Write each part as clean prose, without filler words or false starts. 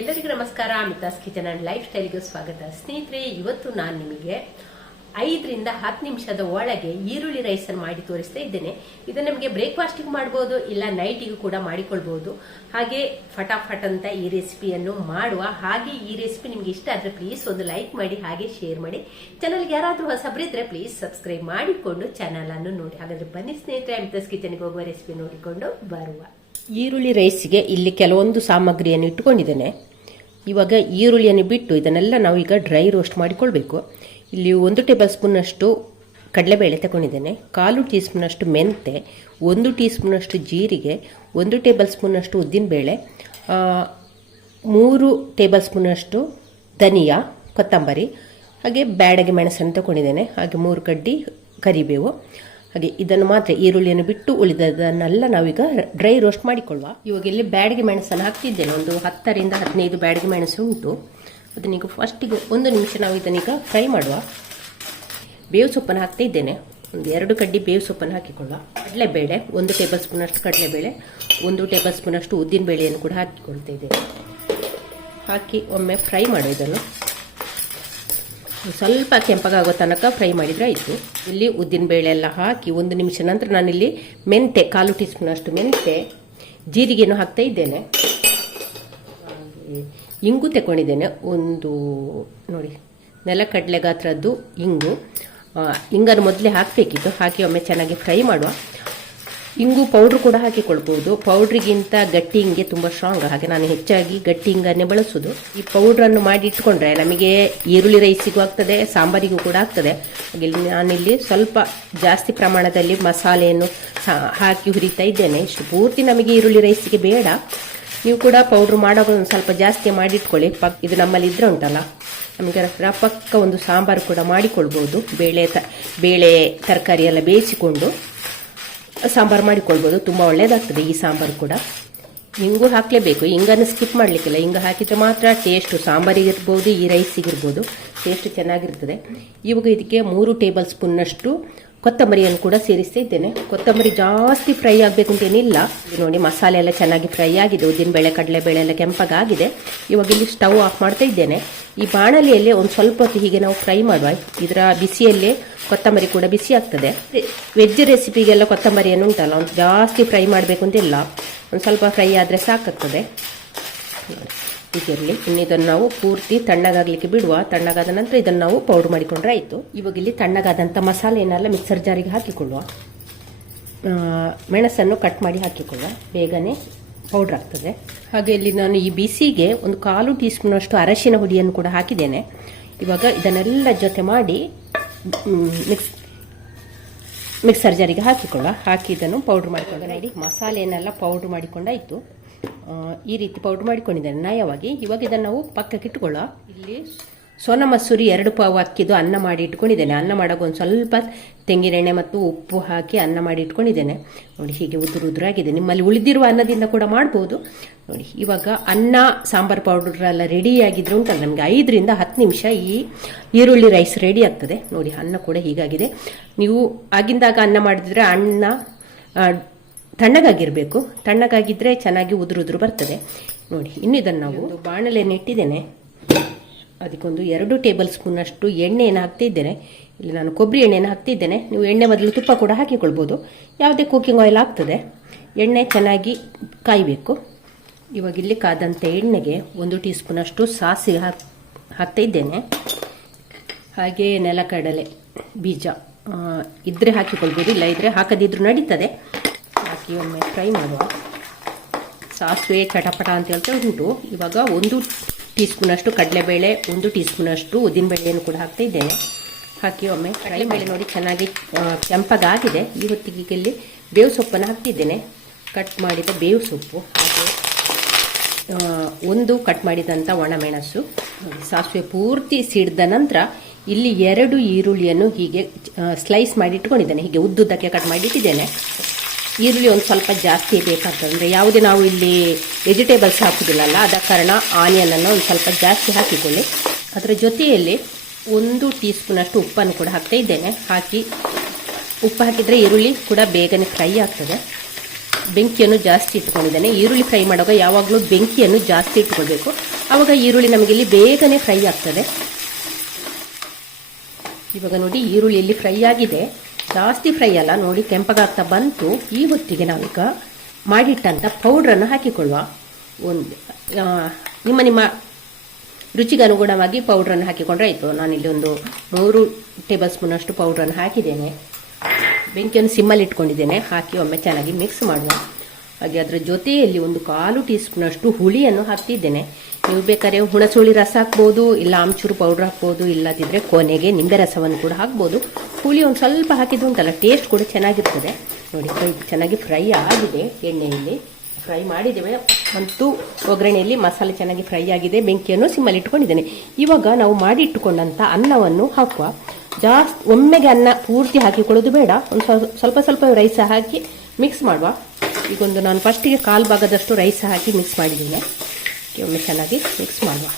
ಎಲ್ಲರಿಗೂ ನಮಸ್ಕಾರ. ಮಿತಾಸ್ kitchen and life ಸ್ಟೈಲ್ಗೆ ಸ್ವಾಗತ. ಸ್ನೇಹಿತರೆ, ಇವತ್ತು ನಾನು ನಿಮಗೆ 5 ರಿಂದ 10 ನಿಮಿಷದ ಒಳಗೆ ಈರುಳ್ಳಿ ರೈಸ್ ಅನ್ನು ಮಾಡಿ ತೋರಿಸ್ತಾ ಇದ್ದೇನೆ. ಇದನ್ನ ನಮಗೆ ಬ್ರೇಕ್ಫಾಸ್ಟಿಗೆ ಮಾಡಬಹುದು, ಇಲ್ಲ ನೈಟಿಗೂ ಕೂಡ ಮಾಡಿಕೊಳ್ಬಹುದು. ಹಾಗೆ ಫಟಾಫಟ್ ಅಂತ ಈ ರೆಸಿಪಿಯನ್ನು ಮಾಡುವ. ಹಾಗೆ ಈ ರೆಸಿಪಿ ನಿಮ್ಗೆ ಇಷ್ಟ ಆದ್ರೆ ಪ್ಲೀಸ್ ಒಂದು ಲೈಕ್ ಮಾಡಿ, ಹಾಗೆ ಶೇರ್ ಮಾಡಿ. ಚಾನಲ್ಗೆ ಯಾರಾದ್ರೂ ಹೊಸಬ್ರಿದ್ರೆ ಪ್ಲೀಸ್ ಸಬ್ಸ್ಕ್ರೈಬ್ ಮಾಡಿಕೊಂಡು ಚಾನಲ್ ಅನ್ನು ನೋಡಿ. ಹಾಗಾದ್ರೆ ಬನ್ನಿ ಸ್ನೇಹಿತರೆ, ಮಿತಾಸ್ ಕಿಚನ್ಗೆ ಹೋಗುವ ರೆಸಿಪಿ ನೋಡಿಕೊಂಡು ಬರುವ. ಈರುಳ್ಳಿ ರೈಸ್ಗೆ ಇಲ್ಲಿ ಕೆಲವೊಂದು ಸಾಮಗ್ರಿಯನ್ನು ಇಟ್ಟುಕೊಂಡಿದ್ದೇನೆ. ಇವಾಗ ಈರುಳ್ಳಿಯನ್ನು ಬಿಟ್ಟು ಇದನ್ನೆಲ್ಲ ನಾವು ಈಗ ಡ್ರೈ ರೋಸ್ಟ್ ಮಾಡಿಕೊಳ್ಬೇಕು. ಇಲ್ಲಿ 1 ಟೇಬಲ್ ಸ್ಪೂನಷ್ಟು ಕಡಲೆಬೇಳೆ ತಗೊಂಡಿದ್ದೇನೆ, 1/4 ಟೀ ಸ್ಪೂನಷ್ಟು ಮೆಂತೆ, 1 ಟೀ ಸ್ಪೂನಷ್ಟು ಜೀರಿಗೆ, 1 ಟೇಬಲ್ ಸ್ಪೂನಷ್ಟು ಉದ್ದಿನಬೇಳೆ, 3 ಟೇಬಲ್ ಸ್ಪೂನಷ್ಟು ಧನಿಯಾ, ಕೊತ್ತಂಬರಿ, ಹಾಗೆ ಬ್ಯಾಡಗೆ ಮೆಣಸನ್ನು ತಗೊಂಡಿದ್ದೇನೆ, ಹಾಗೆ 3 ಕಡ್ಡಿ ಕರಿಬೇವು. ಹಾಗೆ ಇದನ್ನು ಮಾತ್ರ ಈರುಳ್ಳಿಯನ್ನು ಬಿಟ್ಟು ಉಳಿದದನ್ನೆಲ್ಲ ನಾವೀಗ ಡ್ರೈ ರೋಸ್ಟ್ ಮಾಡಿಕೊಳ್ಳುವ. ಇವಾಗ ಇಲ್ಲಿ ಬ್ಯಾಡಗೆ ಮೆಣಸನ್ನು ಹಾಕ್ತಿದ್ದೇನೆ. ಒಂದು 10 ರಿಂದ 15 ಬ್ಯಾಡಗೆ ಮೆಣಸು ಉಂಟು. ಅದನ್ನೀಗ ಫಸ್ಟಿಗೆ 1 ನಿಮಿಷ ನಾವು ಇದನ್ನೀಗ ಫ್ರೈ ಮಾಡುವ. ಬೇವು ಸೊಪ್ಪನ್ನು ಹಾಕ್ತಾ ಇದ್ದೇನೆ. ಒಂದು 2 ಕಡ್ಡಿ ಬೇವು ಸೊಪ್ಪನ್ನು ಹಾಕಿಕೊಳ್ಳುವ. ಕಡಲೆಬೇಳೆ 1 ಟೇಬಲ್ ಸ್ಪೂನಷ್ಟು ಕಡಲೆಬೇಳೆ, 1 ಟೇಬಲ್ ಸ್ಪೂನಷ್ಟು ಉದ್ದಿನ ಬೇಳೆಯನ್ನು ಕೂಡ ಹಾಕಿಕೊಳ್ತಾ ಇದ್ದೇನೆ. ಹಾಕಿ ಒಮ್ಮೆ ಫ್ರೈ ಮಾಡುವ. ಇದನ್ನು ಸ್ವಲ್ಪ ಕೆಂಪಗಾಗೋ ತನಕ ಫ್ರೈ ಮಾಡಿದರೆ ಆಯಿತು. ಇಲ್ಲಿ ಉದ್ದಿನ ಬೇಳೆ ಎಲ್ಲ ಹಾಕಿ 1 ನಿಮಿಷ ನಂತರ ನಾನಿಲ್ಲಿ ಮೆಂತೆ 1/4 ಟೀ ಸ್ಪೂನಷ್ಟು ಮೆಂತೆ, ಜೀರಿಗೆಯನ್ನು ಹಾಕ್ತಾ ಇದ್ದೇನೆ. ಇಂಗು ತಗೊಂಡಿದ್ದೇನೆ, ಒಂದು ನೋಡಿ ನೆಲಕಡಲೆ ಗಾತ್ರದ್ದು ಇಂಗು. ಇಂಗನ್ನು ಮೊದಲೇ ಹಾಕಬೇಕಿತ್ತು. ಹಾಕಿ ಒಮ್ಮೆ ಚೆನ್ನಾಗಿ ಫ್ರೈ ಮಾಡುವ. ಇಂಗು ಪೌಡ್ರ್ ಕೂಡ ಹಾಕಿಕೊಳ್ಬೋದು. ಪೌಡ್ರಿಗಿಂತ ಗಟ್ಟಿ ಇಂಗೆ ತುಂಬ ಸ್ಟ್ರಾಂಗ್, ಹಾಗೆ ನಾನು ಹೆಚ್ಚಾಗಿ ಗಟ್ಟಿ ಇಂಗನ್ನೇ ಬಳಸೋದು. ಈ ಪೌಡ್ರನ್ನು ಮಾಡಿ ಇಟ್ಕೊಂಡ್ರೆ ನಮಗೆ ಈರುಳ್ಳಿ ರೈಸಿಗೂ ಆಗ್ತದೆ, ಸಾಂಬಾರಿಗೂ ಕೂಡ ಆಗ್ತದೆ. ಹಾಗೆ ನಾನಿಲ್ಲಿ ಸ್ವಲ್ಪ ಜಾಸ್ತಿ ಪ್ರಮಾಣದಲ್ಲಿ ಮಸಾಲೆಯನ್ನು ಹಾಕಿ ಹುರಿತಾ ಇದ್ದೇನೆ. ಇಷ್ಟು ಪೂರ್ತಿ ನಮಗೆ ಈರುಳ್ಳಿ ರೈಸಿಗೆ ಬೇಡ. ನೀವು ಕೂಡ ಪೌಡ್ರ್ ಮಾಡೋದು ಒಂದು ಸ್ವಲ್ಪ ಜಾಸ್ತಿ ಮಾಡಿಟ್ಕೊಳ್ಳಿ. ಇದು ನಮ್ಮಲ್ಲಿ ಇದ್ರೆ ಉಂಟಲ್ಲ, ನಮಗೆ ಪಕ್ಕ ಒಂದು ಸಾಂಬಾರು ಕೂಡ ಮಾಡಿಕೊಳ್ಬೋದು. ಬೇಳೆ ತರಕಾರಿ ಎಲ್ಲ ಬೇಯಿಸಿಕೊಂಡು ಸಾಂಬಾರು ಮಾಡಿಕೊಳ್ಬೋದು. ತುಂಬ ಒಳ್ಳೆಯದಾಗ್ತದೆ ಈ ಸಾಂಬಾರು ಕೂಡ. ಇಂಗು ಹಾಕಲೇಬೇಕು, ಇಂಗನ್ನು ಸ್ಕಿಪ್ ಮಾಡಲಿಕ್ಕಿಲ್ಲ. ಇಂಗು ಹಾಕಿದರೆ ಮಾತ್ರ ಟೇಸ್ಟು ಸಾಂಬಾರಿಗಿರ್ಬೋದು, ಈ ರೈಸಿಗಿರ್ಬೋದು ಟೇಸ್ಟ್ ಚೆನ್ನಾಗಿರ್ತದೆ. ಇವಾಗ ಇದಕ್ಕೆ 3 ಟೇಬಲ್ ಸ್ಪೂನ್ನಷ್ಟು ಕೊತ್ತಂಬರಿಯನ್ನು ಕೂಡ ಸೇರಿಸ್ತಾ ಇದ್ದೇನೆ. ಕೊತ್ತಂಬರಿ ಜಾಸ್ತಿ ಫ್ರೈ ಆಗಬೇಕು ಅಂತೇನಿಲ್ಲ. ನೋಡಿ ಮಸಾಲೆ ಎಲ್ಲ ಚೆನ್ನಾಗಿ ಫ್ರೈ ಆಗಿದೆ. ಉದ್ದಿನಬೇಳೆ ಕಡಲೆಬೇಳೆ ಎಲ್ಲ ಕೆಂಪಗಾಗಿದೆ. ಇವಾಗ ಇಲ್ಲಿ ಸ್ಟವ್ ಆಫ್ ಮಾಡ್ತಾ ಇದ್ದೇನೆ. ಈ ಬಾಣಲಿಯಲ್ಲಿ ಒಂದು ಸ್ವಲ್ಪ ಹೊತ್ತು ಹೀಗೆ ನಾವು ಫ್ರೈ ಮಾಡುವ. ಇದರ ಬಿಸಿಯಲ್ಲೇ ಕೊತ್ತಂಬರಿ ಕೂಡ ಬಿಸಿ ಆಗ್ತದೆ. ವೆಜ್ ರೆಸಿಪಿಗೆಲ್ಲ ಕೊತ್ತಂಬರಿಯನ್ನು ಉಂಟಲ್ಲ, ಒಂದು ಜಾಸ್ತಿ ಫ್ರೈ ಮಾಡಬೇಕು ಅಂತಿಲ್ಲ, ಒಂದು ಸ್ವಲ್ಪ ಫ್ರೈ ಆದರೆ ಸಾಕಾಗ್ತದೆ. ಹೀಗಿರಲಿ. ಇನ್ನು ಇದನ್ನು ನಾವು ಪೂರ್ತಿ ತಣ್ಣಗಾಗಲಿಕ್ಕೆ ಬಿಡುವ. ತಣ್ಣಗಾದ ನಂತರ ಇದನ್ನು ನಾವು ಪೌಡ್ರ್ ಮಾಡಿಕೊಂಡ್ರೆ ಆಯಿತು. ಇವಾಗ ಇಲ್ಲಿ ತಣ್ಣಗಾದಂಥ ಮಸಾಲೆಯನ್ನೆಲ್ಲ ಮಿಕ್ಸರ್ ಜಾರಿಗೆ ಹಾಕಿಕೊಳ್ಳುವ. ಮೆಣಸನ್ನು ಕಟ್ ಮಾಡಿ ಹಾಕಿಕೊಳ್ಳುವ, ಬೇಗನೆ ಪೌಡ್ರ್ ಆಗ್ತದೆ. ಹಾಗೆ ಇಲ್ಲಿ ನಾನು ಈ ಬಿಸಿಗೆ ಒಂದು 1/4 ಟೀ ಸ್ಪೂನಷ್ಟು ಅರಶಿನ ಹುಡಿಯನ್ನು ಕೂಡ ಹಾಕಿದ್ದೇನೆ. ಇವಾಗ ಇದನ್ನೆಲ್ಲ ಜೊತೆ ಮಾಡಿ ಮಿಕ್ಸರ್ ಜಾರಿಗೆ ಹಾಕಿಕೊಳ್ಳುವ. ಹಾಕಿ ಇದನ್ನು ಪೌಡ್ರ್ ಮಾಡಿಕೊಂಡು ನೋಡಿ, ಮಸಾಲೆಯನ್ನೆಲ್ಲ ಪೌಡ್ರ್ ಮಾಡಿಕೊಂಡಾಯಿತು. ಈ ರೀತಿ ಪೌಡ್ರ್ ಮಾಡಿಕೊಂಡಿದ್ದೇನೆ ನಯವಾಗಿ. ಇವಾಗ ಇದನ್ನು ನಾವು ಪಕ್ಕಕ್ಕೆ ಇಟ್ಕೊಳ್ಳುವ. ಇಲ್ಲಿ ಸೋನಾ ಮಸೂರಿ 2 ಪಾವು ಅಕ್ಕಿದು ಅನ್ನ ಮಾಡಿ ಇಟ್ಕೊಂಡಿದ್ದೇನೆ. ಅನ್ನ ಮಾಡೋಕೆ ಒಂದು ಸ್ವಲ್ಪ ತೆಂಗಿನೆಣ್ಣೆ ಮತ್ತು ಉಪ್ಪು ಹಾಕಿ ಅನ್ನ ಮಾಡಿ ಇಟ್ಕೊಂಡಿದ್ದೇನೆ. ನೋಡಿ ಹೀಗೆ ಉದುರಾಗಿದೆ. ನಿಮ್ಮಲ್ಲಿ ಉಳಿದಿರುವ ಅನ್ನದಿಂದ ಕೂಡ ಮಾಡ್ಬೋದು. ನೋಡಿ ಇವಾಗ ಅನ್ನ ಸಾಂಬಾರು ಪೌಡರ್ ಎಲ್ಲ ರೆಡಿಯಾಗಿದ್ರೆ ಉಂಟಲ್ಲ, ನಮಗೆ 5 ರಿಂದ 10 ನಿಮಿಷ ಈ ಈರುಳ್ಳಿ ರೈಸ್ ರೆಡಿ ಆಗ್ತದೆ. ನೋಡಿ ಅನ್ನ ಕೂಡ ಹೀಗಾಗಿದೆ. ನೀವು ಆಗಿಂದಾಗ ಅನ್ನ ಮಾಡಿದ್ರೆ ಅನ್ನ ತಣ್ಣಗಾಗಿರಬೇಕು. ತಣ್ಣಗಾಗಿದ್ರೆ ಚೆನ್ನಾಗಿ ಉದುರು ಬರ್ತದೆ. ನೋಡಿ ಇನ್ನು ಇದನ್ನು ನಾವು ಬಾಣಲೆಯನ್ನು ಇಟ್ಟಿದ್ದೇನೆ. ಅದಕ್ಕೊಂದು 2 ಟೇಬಲ್ ಸ್ಪೂನಷ್ಟು ಎಣ್ಣೆಯನ್ನು ಹಾಕ್ತಿದ್ದೇನೆ. ಇಲ್ಲಿ ನಾನು ಕೊಬ್ಬರಿ ಎಣ್ಣೆಯನ್ನು ಹಾಕ್ತಿದ್ದೇನೆ. ನೀವು ಎಣ್ಣೆ ಬದಲು ತುಪ್ಪ ಕೂಡ ಹಾಕಿಕೊಳ್ಬೋದು, ಯಾವುದೇ ಕುಕ್ಕಿಂಗ್ ಆಯಿಲ್ ಆಗ್ತದೆ. ಎಣ್ಣೆ ಚೆನ್ನಾಗಿ ಕಾಯಬೇಕು. ಇವಾಗ ಇಲ್ಲಿ ಕಾದಂಥ ಎಣ್ಣೆಗೆ 1 ಟೀ ಸ್ಪೂನಷ್ಟು ಸಾಸಿವೆ ಹಾಕ್ತಾ ಇದ್ದೇನೆ. ಹಾಗೆ ನೆಲಕಡಲೆ ಬೀಜ ಇದ್ರೆ ಹಾಕಿಕೊಳ್ಬೋದು, ಇಲ್ಲ ಇದ್ರೆ ಹಾಕದಿದ್ರೂ ನಡೀತದೆ. ಹಾಕಿ ಒಮ್ಮೆ ಫ್ರೈ ಮಾಡುವ. ಸಾಸಿವೆ ಚಟಪಟ ಅಂತ ಹೇಳ್ತಾ ಉಂಟು. ಇವಾಗ 1 ಟೀ ಸ್ಪೂನಷ್ಟು ಕಡಲೆಬೇಳೆ, 1 ಟೀ ಸ್ಪೂನಷ್ಟು ಉದ್ದಿನಬೇಳೆಯನ್ನು ಕೂಡ ಹಾಕ್ತಾ ಇದ್ದೇನೆ. ಹಾಕಿ ಒಮ್ಮೆ ಕಡಲೆಬೇಳೆ ನೋಡಿ ಚೆನ್ನಾಗಿ ಕೆಂಪಗಾಗಿದೆ. ಈ ಹೊತ್ತಿಗೆ ಇಲ್ಲಿ ಬೇವು ಸೊಪ್ಪನ್ನು ಹಾಕ್ತಿದ್ದೇನೆ. ಕಟ್ ಮಾಡಿದ ಬೇವು ಸೊಪ್ಪು, ಹಾಗೆ 1 ಕಟ್ ಮಾಡಿದಂಥ ಒಣಮೆಣಸು. ಸಾಸಿವೆ ಪೂರ್ತಿ ಸಿಡಿದ ನಂತರ ಇಲ್ಲಿ 2 ಈರುಳ್ಳಿಯನ್ನು ಹೀಗೆ ಸ್ಲೈಸ್ ಮಾಡಿ ಇಟ್ಕೊಂಡಿದ್ದೇನೆ. ಹೀಗೆ ಉದ್ದುದ್ದಕ್ಕೆ ಕಟ್ ಮಾಡಿ ಇಟ್ಟಿದ್ದೇನೆ. ಈರುಳ್ಳಿ ಒಂದು ಸ್ವಲ್ಪ ಜಾಸ್ತಿ ಬೇಕಾಗ್ತದೆ. ಅಂದರೆ ಯಾವುದೇ ನಾವು ಇಲ್ಲಿ ವೆಜಿಟೇಬಲ್ಸ್ ಹಾಕುವುದಿಲ್ಲಲ್ಲ, ಆದ ಕಾರಣ ಆನಿಯನನ್ನು ಒಂದು ಸ್ವಲ್ಪ ಜಾಸ್ತಿ ಹಾಕಿಕೊಳ್ಳಿ. ಅದರ ಜೊತೆಯಲ್ಲಿ 1 ಟೀ ಸ್ಪೂನಷ್ಟು ಉಪ್ಪನ್ನು ಕೂಡ ಹಾಕ್ತಾ ಇದ್ದೇನೆ. ಹಾಕಿ ಉಪ್ಪು ಹಾಕಿದರೆ ಈರುಳ್ಳಿ ಕೂಡ ಬೇಗನೆ ಫ್ರೈ ಆಗ್ತದೆ. ಬೆಂಕಿಯನ್ನು ಜಾಸ್ತಿ ಇಟ್ಕೊಂಡಿದ್ದೇನೆ. ಈರುಳ್ಳಿ ಫ್ರೈ ಮಾಡುವಾಗ ಯಾವಾಗಲೂ ಬೆಂಕಿಯನ್ನು ಜಾಸ್ತಿ ಇಟ್ಕೊಳ್ಬೇಕು, ಆವಾಗ ಈರುಳ್ಳಿ ನಮಗೆ ಇಲ್ಲಿ ಬೇಗನೆ ಫ್ರೈ ಆಗ್ತದೆ. ಇವಾಗ ನೋಡಿ ಈರುಳ್ಳಿಯಲ್ಲಿ ಫ್ರೈ ಆಗಿದೆ, ಜಾಸ್ತಿ ಫ್ರೈ ಅಲ್ಲ ನೋಡಿ, ಕೆಂಪಗಾಗ್ತಾ ಬಂತು. ಈ ಹೊತ್ತಿಗೆ ನಾವೀಗ ಮಾಡಿಟ್ಟಂಥ ಪೌಡ್ರನ್ನು ಹಾಕಿಕೊಳ್ಳುವ. ನಿಮ್ಮ ರುಚಿಗೆ ಅನುಗುಣವಾಗಿ ಪೌಡ್ರನ್ನು ಹಾಕಿಕೊಂಡ್ರೆ ಆಯಿತು. ನಾನಿಲ್ಲಿ ಒಂದು 3 ಟೇಬಲ್ ಸ್ಪೂನಷ್ಟು ಪೌಡ್ರನ್ನು ಹಾಕಿದ್ದೇನೆ. ಬೆಂಕಿಯನ್ನು ಸಿಮ್ಮಲ್ಲಿ ಇಟ್ಕೊಂಡಿದ್ದೇನೆ. ಹಾಕಿ ಒಮ್ಮೆ ಚೆನ್ನಾಗಿ ಮಿಕ್ಸ್ ಮಾಡುವ. ಹಾಗೆ ಅದರ ಜೊತೆಯಲ್ಲಿ 1/4 ಟೀ ಸ್ಪೂನಷ್ಟು ಹುಳಿಯನ್ನು ಹಾಕ್ತಿದ್ದೇನೆ. ನೀವು ಬೇಕಾದ್ರೆ ಹುಣಸುಳಿ ರಸ ಹಾಕ್ಬೋದು, ಇಲ್ಲ ಆಮ್ಚೂರು ಪೌಡ್ರ್ ಹಾಕ್ಬೋದು, ಇಲ್ಲದಿದ್ದರೆ ಕೊನೆಗೆ ನಿಂಬೆ ರಸವನ್ನು ಕೂಡ ಹಾಕ್ಬೋದು. ಹುಳಿ ಒಂದು ಸ್ವಲ್ಪ ಹಾಕಿದ್ದು ಉಂಟಲ್ಲ, ಟೇಸ್ಟ್ ಕೂಡ ಚೆನ್ನಾಗಿರ್ತದೆ. ನೋಡಿ ಇದು ಚೆನ್ನಾಗಿ ಫ್ರೈ ಆಗಿದೆ, ಎಣ್ಣೆಯಲ್ಲಿ ಫ್ರೈ ಮಾಡಿದ್ದೇವೆ ಮತ್ತು ಒಗ್ಗರಣೆಯಲ್ಲಿ ಮಸಾಲೆ ಚೆನ್ನಾಗಿ ಫ್ರೈ ಆಗಿದೆ. ಬೆಂಕಿಯನ್ನು ಸಿಮ್ಮಲ್ಲಿ ಇಟ್ಕೊಂಡಿದ್ದೇನೆ. ಇವಾಗ ನಾವು ಮಾಡಿ ಇಟ್ಟುಕೊಂಡಂಥ ಅನ್ನವನ್ನು ಹಾಕುವ. ಒಮ್ಮೆಗೆ ಅನ್ನ ಪೂರ್ತಿ ಹಾಕಿಕೊಳ್ಳೋದು ಬೇಡ, ಒಂದು ಸ್ವಲ್ಪ ಸ್ವಲ್ಪ ರೈಸ್ ಹಾಕಿ ಮಿಕ್ಸ್ ಮಾಡುವ. ಈಗೊಂದು ನಾನು ಫಸ್ಟಿಗೆ 1/4 ಭಾಗದಷ್ಟು ರೈಸ್ ಹಾಕಿ ಮಿಕ್ಸ್ ಮಾಡಿದ್ದೇನೆ. ಒಮ್ಮೆ ಚೆನ್ನಾಗಿ ಮಿಕ್ಸ್ ಮಾಡುವ.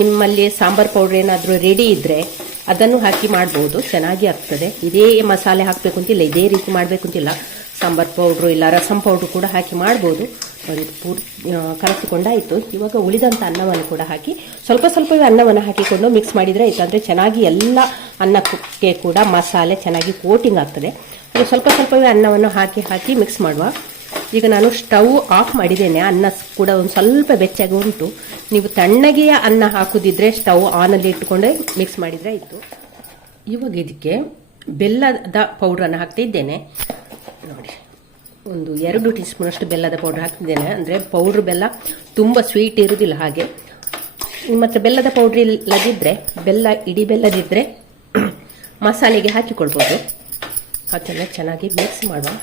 ನಿಮ್ಮಲ್ಲಿ ಸಾಂಬಾರ್ ಪೌಡ್ರ್ ಏನಾದರೂ ರೆಡಿ ಇದ್ದರೆ ಅದನ್ನು ಹಾಕಿ ಮಾಡ್ಬೋದು, ಚೆನ್ನಾಗಿ ಆಗ್ತದೆ. ಇದೇ ಮಸಾಲೆ ಹಾಕಬೇಕು ಅಂತಿಲ್ಲ, ಇದೇ ರೀತಿ ಮಾಡಬೇಕು ಅಂತಿಲ್ಲ. ಸಾಂಬಾರ್ ಪೌಡ್ರು ಇಲ್ಲ ರಸಂ ಪೌಡ್ರು ಕೂಡ ಹಾಕಿ ಮಾಡ್ಬೋದು. ನೋಡಿ ಕಲಸಿಕೊಂಡಾಯಿತು. ಇವಾಗ ಉಳಿದಂಥ ಅನ್ನವನ್ನು ಕೂಡ ಹಾಕಿ ಸ್ವಲ್ಪ ಸ್ವಲ್ಪವೇ ಅನ್ನವನ್ನು ಹಾಕಿಕೊಂಡು ಮಿಕ್ಸ್ ಮಾಡಿದರೆ ಆಯಿತು. ಅಂದರೆ ಚೆನ್ನಾಗಿ ಎಲ್ಲ ಅನ್ನಕ್ಕೆ ಕೂಡ ಮಸಾಲೆ ಚೆನ್ನಾಗಿ ಕೋಟಿಂಗ್ ಆಗ್ತದೆ. ಅದು ಸ್ವಲ್ಪ ಸ್ವಲ್ಪವೇ ಅನ್ನವನ್ನು ಹಾಕಿ ಮಿಕ್ಸ್ ಮಾಡುವ. ಈಗ ನಾನು ಸ್ಟವ್ ಆಫ್ ಮಾಡಿದ್ದೇನೆ. ಅನ್ನ ಕೂಡ ಒಂದು ಸ್ವಲ್ಪ ಬೆಚ್ಚಗೆ ಉಂಟು. ನೀವು ತಣ್ಣಗೆಯ ಅನ್ನ ಹಾಕುದಿದ್ರೆ ಸ್ಟವ್ ಆನಲ್ಲಿ ಇಟ್ಟುಕೊಂಡೆ ಮಿಕ್ಸ್ ಮಾಡಿದರೆ ಆಯಿತು. ಇವಾಗ ಇದಕ್ಕೆ ಬೆಲ್ಲದ ಪೌಡ್ರನ್ನು ಹಾಕ್ತಿದ್ದೇನೆ. ನೋಡಿ ಒಂದು 2 ಟೀ ಸ್ಪೂನಷ್ಟು ಬೆಲ್ಲದ ಪೌಡ್ರ್ ಹಾಕ್ತಿದ್ದೇನೆ. ಅಂದರೆ ಪೌಡ್ರ್ ಬೆಲ್ಲ ತುಂಬ ಸ್ವೀಟ್ ಇರುವುದಿಲ್ಲ. ಹಾಗೆ ನಿಮ್ಮ ಹತ್ರ ಬೆಲ್ಲದ ಪೌಡ್ರ್ ಇಲ್ಲದಿದ್ದರೆ ಇಡೀ ಬೆಲ್ಲದಿದ್ದರೆ ಮಸಾಲೆಗೆ ಹಾಕಿಕೊಳ್ಬೋದು. ಅದನ್ನು ಚೆನ್ನಾಗಿ ಮಿಕ್ಸ್ ಮಾಡುವ.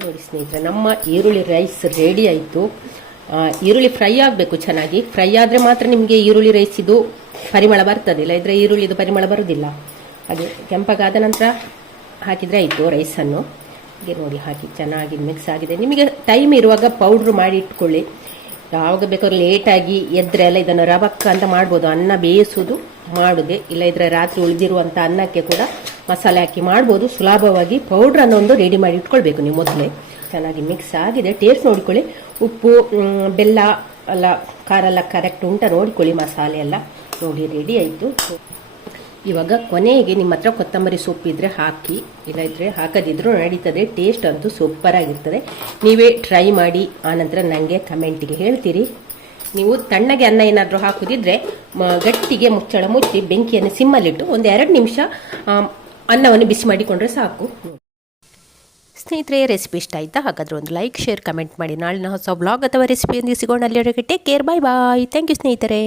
ನೋಡಿ ಸ್ನೇಹಿತರೆ, ನಮ್ಮ ಈರುಳ್ಳಿ ರೈಸ್ ರೆಡಿ ಆಯಿತು. ಈರುಳ್ಳಿ ಫ್ರೈ ಆಗಬೇಕು, ಚೆನ್ನಾಗಿ ಫ್ರೈ ಆದರೆ ಮಾತ್ರ ನಿಮಗೆ ಈರುಳ್ಳಿ ರೈಸ್ ಇದು ಪರಿಮಳ ಬರ್ತದೆ, ಇಲ್ಲ ಇದ್ರೆ ಈರುಳ್ಳಿದು ಪರಿಮಳ ಬರುವುದಿಲ್ಲ. ಹಾಗೆ ಕೆಂಪಗಾದ ನಂತರ ಹಾಕಿದರೆ ಆಯಿತು ರೈಸನ್ನು. ಹೀಗೆ ನೋಡಿ ಹಾಕಿ ಚೆನ್ನಾಗಿ ಮಿಕ್ಸ್ ಆಗಿದೆ. ನಿಮಗೆ ಟೈಮ್ ಇರುವಾಗ ಪೌಡ್ರ್ ಮಾಡಿ ಇಟ್ಕೊಳ್ಳಿ. ಯಾವಾಗ ಬೇಕಾದ್ರೂ ಲೇಟಾಗಿ ಎದ್ರೆ ಎಲ್ಲ ಇದನ್ನು ರವಕ್ಕ ಅಂತ ಮಾಡ್ಬೋದು. ಅನ್ನ ಬೇಯಿಸೋದು ಮಾಡೋದೆ, ಇಲ್ಲ ಇದ್ರೆ ರಾತ್ರಿ ಉಳಿದಿರುವಂಥ ಅನ್ನಕ್ಕೆ ಕೂಡ ಮಸಾಲೆ ಹಾಕಿ ಮಾಡ್ಬೋದು ಸುಲಭವಾಗಿ. ಪೌಡ್ರನ್ನು ಒಂದು ರೆಡಿ ಮಾಡಿ ಇಟ್ಕೊಳ್ಬೇಕು ನೀವು ಮೊದಲೇ. ಚೆನ್ನಾಗಿ ಮಿಕ್ಸ್ ಆಗಿದೆ, ಟೇಸ್ಟ್ ನೋಡ್ಕೊಳ್ಳಿ. ಉಪ್ಪು ಬೆಲ್ಲ ಎಲ್ಲ ಖಾರ ಎಲ್ಲ ಕರೆಕ್ಟ್ ಉಂಟ ನೋಡ್ಕೊಳ್ಳಿ. ಮಸಾಲೆ ಎಲ್ಲ ನೋಡಿ ರೆಡಿ ಆಯಿತು. ಇವಾಗ ಕೊನೆಗೆ ನಿಮ್ಮ ಹತ್ರ ಕೊತ್ತಂಬರಿ ಸೊಪ್ಪಿದ್ರೆ ಹಾಕಿ, ಇಲ್ಲದಿದ್ದರೆ ಹಾಕದಿದ್ರೂ ನಡೀತದೆ. ಟೇಸ್ಟ್ ಅಂತೂ ಸೂಪರಾಗಿರ್ತದೆ. ನೀವೇ ಟ್ರೈ ಮಾಡಿ ಆನಂತರ ನನಗೆ ಕಮೆಂಟಿಗೆ ಹೇಳ್ತೀರಿ. ನೀವು ತಣ್ಣಗೆ ಅನ್ನ ಏನಾದರೂ ಹಾಕೋದಿದ್ರೆ ಗಟ್ಟಿಗೆ ಮುಚ್ಚಳ ಮುಚ್ಚಿ ಬೆಂಕಿಯನ್ನು ಸಿಮ್ಮಲ್ಲಿಟ್ಟು ಒಂದು 2 ನಿಮಿಷ ಅನ್ನವನ್ನು ಬಿಸಿ ಮಾಡಿಕೊಂಡ್ರೆ ಸಾಕು. ಸ್ನೇಹಿತರೆ, ರೆಸಿಪಿ ಇಷ್ಟ ಆಯಿತಾ? ಹಾಗಾದರೆ ಒಂದು ಲೈಕ್, ಶೇರ್, ಕಮೆಂಟ್ ಮಾಡಿ. ನಾಳಿನ ಹೊಸ ಬ್ಲಾಗ್ ಅಥವಾ ರೆಸಿಪಿಯೊಂದಿಗೆ ಸಿಗೋಣ. ಅಲ್ಲಿವರೆಗೆ take care, bye bye. Thank you ಸ್ನೇಹಿತರೆ.